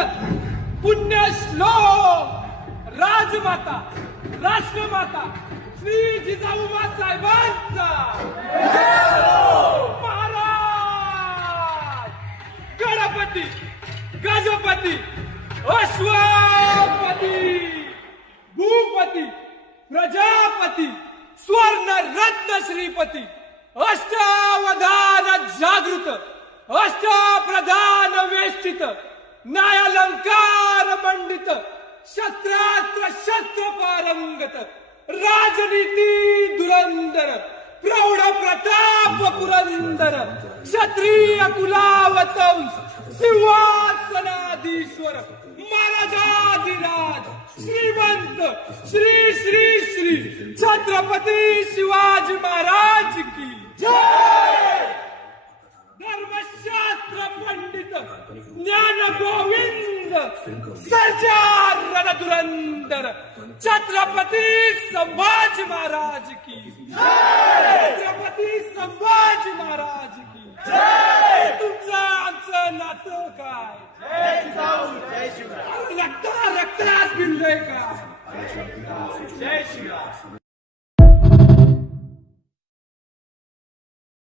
तिलक पुण्यश्लोक राजमाता राष्ट्रमाता श्री जिजाऊमा साहेबांचा महाराज गणपती गजपती अश्वपती भूपती प्रजापती स्वर्ण रत्न श्रीपती अष्टावधान जागृत अष्टप्रधान वेष्टित न्यायालंकार मंडित शस्त्रास्त्र शस्त्र पारंगत राजनीती धुरंधर प्रौढ प्रताप पुरंदर क्षत्रिय कुलावतंस सिंहासनाधीश्वर महाराजाधिराज श्रीमंत श्री श्री श्री छत्रपती शिवाजी महाराज की जय। धर्मशास्त्र पंडित ज्ञान गोविंद सर्जा रणधुरंदर छत्रपती संभाजी महाराज की जय। छत्रपती संभाजी महाराज की जय। तुमचं आमचं नातं काय रक्ता रक्तात भिनलंय काय जय श्रीराम।